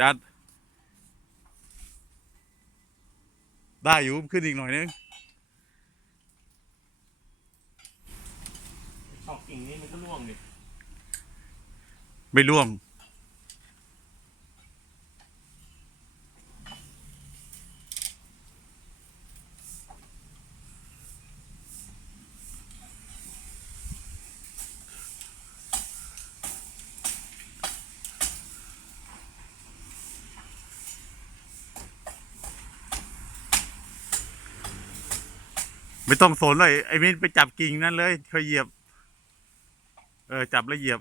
จัด ได้อยู่ขึ้นอีกหน่อยนึงชอบกิ่งนี้มันก็ร่วงดิไม่ร่วง ไม่ต้องสนเลยไอ้มินไปจับกิ่งนั่นเลยเคยเหยียบ เออ จับแล้วเหยียบ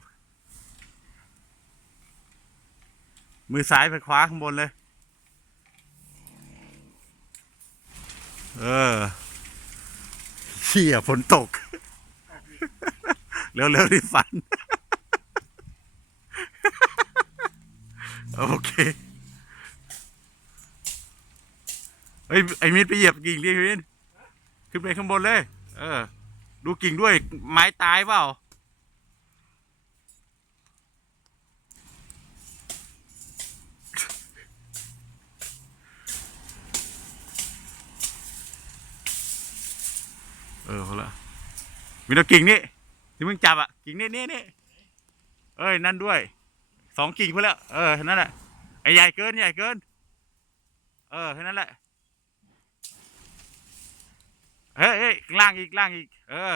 มือซ้ายไปคว้าข้างบนเลย เออเขี่ยฝนตก เร็วๆรีบฝัน โอเคเฮ้ยไอ้มิดไปเหยียบกิ่งดิมิด ขึ้นไปข้างบนเลย เออ ดูกิ่งด้วยไม้ตายเปล่า เออพอละมีตัวกิ่งนี่ที่มึงจับอะ กิ่งนี่นี่นี่เอ้ย นั่นด้วย สองกิ่งพอแล้ว เออแค่นั้นแหละไอ้ใหญ่เกินใหญ่เกิน เออแค่นั้นแหละ เฮ้ยเฮ้ย ล่างอีกล่างอีก เออ